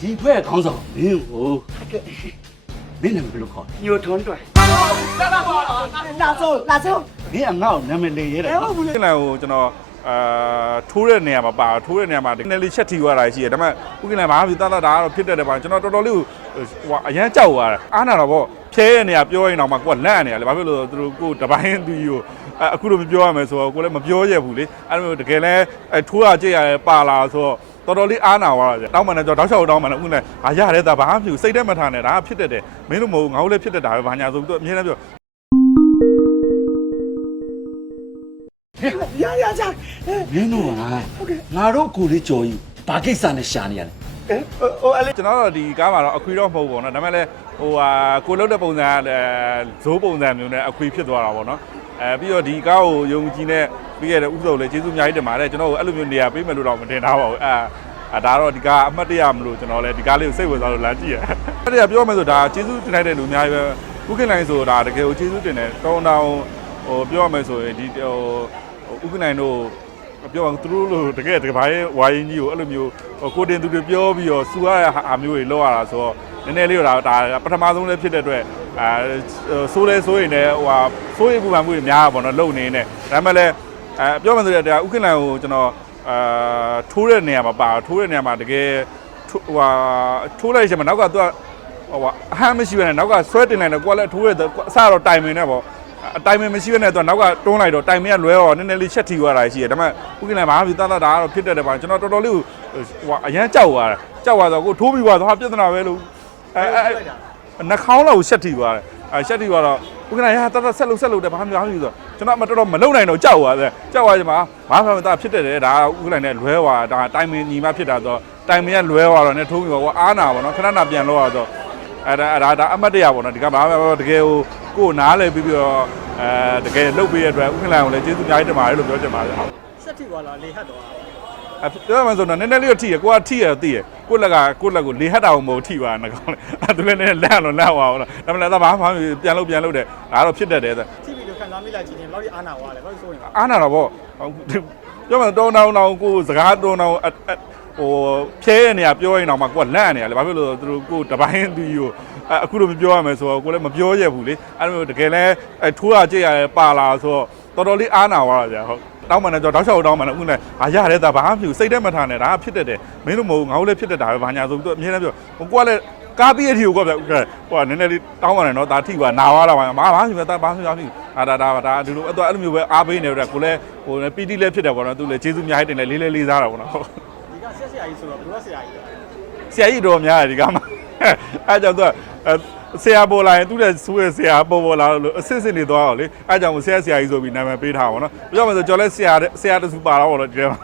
ဒီဘက်ခေါင်းဆောင်မင်းကိုမင်းနာမည်ဘယ်လိုခေါ်လဲညိုထွန်းတွယ်လာဆုံးလာဆုံးမင်းအငေါ့ကိုနာမည်လေးရဲတယ်ဟုတ်ဘူးလေဒီလန်ကိုကျွန်တော်အာထိုးတဲ့နေရာမှာပါထိုးတဲ့နေရာမှာနည်းနည်းလေးချက်ထီသွားတာရှိတယ်ဒါပေမဲ့ဥက္ကဋ္ဌဘာမှမဖြစ်တတ်တာကတော့ဖြစ်တတ်တယ်ပါကျွန်တော်တော်တော်လေးဟိုဟိုအရန်ကြောက်သွားတာအားနာတော့ဗောဖြဲတဲ့နေရာပြောရင်တော့မှကိုကလန့်နေရလေဘာဖြစ်လို့လဲဆိုတော့သူတို့ကိုတပိုင်းသူကြီးကိုအဲ့အခုလိုမပြောရမယ်ဆိုတော့ကိုလည်းမပြောရဘူးလေအဲ့လိုတကယ်လဲအဲ့ထိုးရကြည့်ရတယ်ပါလာဆိုတော့ တော်တော်လေးအားနာသွားတာတောင်းမှန်တယ်ကျွန်တော်တောက်လျှောက်တောင်းမှန်တယ်ဥက္ကဋ္ဌအာရတဲ့ဒါဘာမှမဖြစ်ဘူးစိတ်ထဲမထားနဲ့ဒါကဖြစ်တတ်တယ်မင်းတို့မဟုတ်ငါတို့လည်းဖြစ်တတ်တာပဲဘာညာဆိုသူအမြဲတမ်းပြောရရချာမင်းတို့ကငါတို့ကိုလေးကြော်ကြီးဘာကိစ္စနဲ့ရှာနေရလဲဟိုအဲ့လေကျွန်တော်တို့ဒီကားမှာတော့အခွေတော့မဟုတ်ဘူးပေါ့နော်ဒါပေမဲ့လည်းဟိုဟာကိုလုတ်တဲ့ပုံစံကဇိုးပုံစံမျိုးနဲ့အခွေဖြစ်သွားတာပေါ့နော်အဲပြီးတော့ဒီကားကိုယုံကြည်နဲ့ ပြီးခဲ့တဲ့ဥစ္စာကိုလည်းကျေးဇူးအများကြီးတင်ပါတယ်ကျွန်တော်တို့အဲ့လိုမျိုးနေရာပေးမယ်လို့တော့မတင်ထားပါဘူးအဲအဲဒါတော့ဒီကားအမှတ်တရမလို့ကျွန်တော်လည်းဒီကားလေးကိုစိတ်ဝင်စားလို့လာကြည့်ရအမှတ်တရပြောမယ်ဆိုဒါကျေးဇူးတင်လိုက်တဲ့လူအများကြီးပဲဥက္ကဋ္ဌနိုင်ဆိုတာတကယ်ကိုကျေးဇူးတင်တယ်တောင်းတောင်းဟိုပြောရမယ်ဆိုရင်ဒီဟိုဥက္ကဋ္ဌနိုင်တို့ပြောအောင်သူတို့လိုတကယ်တကယ်ဘာရဲ့ဝိုင်းကြီးကိုအဲ့လိုမျိုးဟိုကိုတင်သူတွေပြောပြီးတော့စူရတဲ့ဟာမျိုးတွေလောက်ရတာဆိုတော့နည်းနည်းလေးတော့ဒါဒါပထမဆုံးလည်းဖြစ်တဲ့အတွက်အဲဆိုးလဲဆိုးရင်လည်းဟိုဟာဆိုးရင်ပူပန်မှုတွေများတာပေါ့နော်လုံနေနေဒါပေမဲ့လည်း အဲပြောမှဆိုတဲ့တရားဥက္ကဋ္ဌကိုကျွန်တော်အာထိုးတဲ့နေရာမှာပါထိုးတဲ့နေရာမှာတကယ်ဟိုဟာထိုးလိုက်ချိန်မှာနောက်ကသူကဟိုဟာအဟမ်းမရှိဘဲနဲ့နောက်ကဆွဲတင်လိုက်တော့ကိုကလည်းထိုးရတဲ့အစတော့တိုင်မင်နေပေါ့အတိုင်မင်မရှိဘဲနဲ့သူကနောက်ကတွန်းလိုက်တော့တိုင်မင်ကလွဲတော့နည်းနည်းလေးချက်ထီသွားတာရှိတယ်ဒါပေမဲ့ဥက္ကဋ္ဌဘာမှမဖြစ်တတ်တာကတော့ဖြစ်တတ်တယ်ပါကျွန်တော်တော်တော်လေးဟိုဟိုအရန်ကြောက်သွားတာကြောက်သွားတော့ကိုထိုးပြီးသွားတော့ဟာပြဿနာပဲလို့အဲအဲနှာခေါင်းလောက်ချက်ထီသွားတယ်အဲချက်ထီသွားတော့ ဥက္ကဋ္ဌရတတ်ဆက်လို့ဆက်လို့တယ်ဘာမှမပြောဘူးဆိုတော့ကျွန်တော်အမတော်တော်မလုံနိုင်တော့ကြောက်သွားတယ်ကြောက်သွားချိန်မှာဘာမှမသားဖြစ်တတ်တယ်ဒါဥက္ကဋ္ဌနဲ့လွဲသွားတာတိုင်မင်ညီမဖြစ်တာဆိုတော့တိုင်မင်ကလွဲသွားတော့ねထိုးပြီးတော့အားနာပါတော့ခဏနာပြန်လို့ရတော့အဲ့ဒါအဲ့ဒါဒါအမတ်တရပေါ့နော်ဒီကဘာပဲတကယ်ဟိုကိုယ်နားလဲပြီးပြီးတော့အဲတကယ်လှုပ်ပေးရတဲ့အတွက်ဥက္ကဋ္ဌကိုလည်းကျေးဇူးအများကြီးတင်ပါတယ်လို့ပြောချင်ပါတယ်ဟုတ်ဆက်ထိပါလားလေဟတ်တော့အဲ ပြောမှဆိုတော့နည်းနည်းလေးတော့ထိရကိုကထိရသိရကိုယ့်လက်ကကိုယ့်လက်ကိုလေဟတ်တာကိုမဟုတ်ထိပါနဲ့ကောင်းလေအဲသူလည်းနည်းနည်းလန့်လို့လန့်သွားအောင်လားဒါမှလည်းဒါဘာမှပြန်လို့ပြန်လို့တယ်ဒါတော့ဖြစ်တတ်တယ်ထိပြီးတော့ခံစားမိလိုက်ချင်းလောက်ရအာနာဝါလေဘာလို့ဆိုရင်အားနာတော့ဗောပြောမှတောင်းတောင်းတောင်းကိုစကားတောင်းတောင်းဟိုဖြဲရနေရပြောရင်တော့မှကိုကလန့်နေရလေဘာဖြစ်လို့သူတို့ကိုတပိုင်းသူကြီးကိုအခုလိုမပြောရမယ်ဆိုတော့ကိုလည်းမပြောရဘူးလေအဲ့လိုတကယ်လဲထိုးရကြည့်ရတယ်ပါလာဆိုတော့တော်တော်လေးအားနာသွားတာကြာဟုတ် တောင်းမှလည်းကျွန်တော်တောက်လျှောက်တောင်းမှလည်းအခုလည်းအာရတဲ့ဒါဘာမှမဖြစ်စိတ်ထဲမထားနဲ့ဒါကဖြစ်တတ်တယ်မင်းတို့မဟုတ်ငါတို့လည်းဖြစ်တတ်တာပဲဘာညာဆိုသူအမြဲတမ်းပြောဟိုကိုကလည်းကားပြီးအထီကိုကပြောဟိုကနည်းနည်းလေးတောင်းပါနဲ့နော်ဒါထိပါနာသွားတာပါဘာဘာဖြစ်လဲဒါဘာဖြစ်လဲအာဒါဒါဒါဒီလိုအဲ့တော့အဲ့လိုမျိုးပဲအားပေးနေတော့ကိုလည်းဟိုပီတီလည်းဖြစ်တယ်ပေါ့နော်သူလည်းကျေးဇူးအများကြီးတင်တယ်လေးလေးလေးစားတာပေါ့နော်ဒီကဆက်ဆရာကြီးဆိုတော့ဘယ်လိုဆရာကြီးလဲဆရာကြီးတော်များတယ်ဒီကမှာ အဲကြောင့်သူကဆရာပေါ်လာရင်သူ့ရဲ့ဆိုးရဲ့ဆရာပေါ်ပေါ်လာလို့အစစ်စစ်နေသွားတော့လေအဲကြောင့်ဆရာဆရာကြီးဆိုပြီးနာမည်ပေးထားပါတော့နော်ပြောမှဆိုကျော်လဲဆရာဆရာတစုပါတော့ပေါ့နော်ဒီထဲမှာ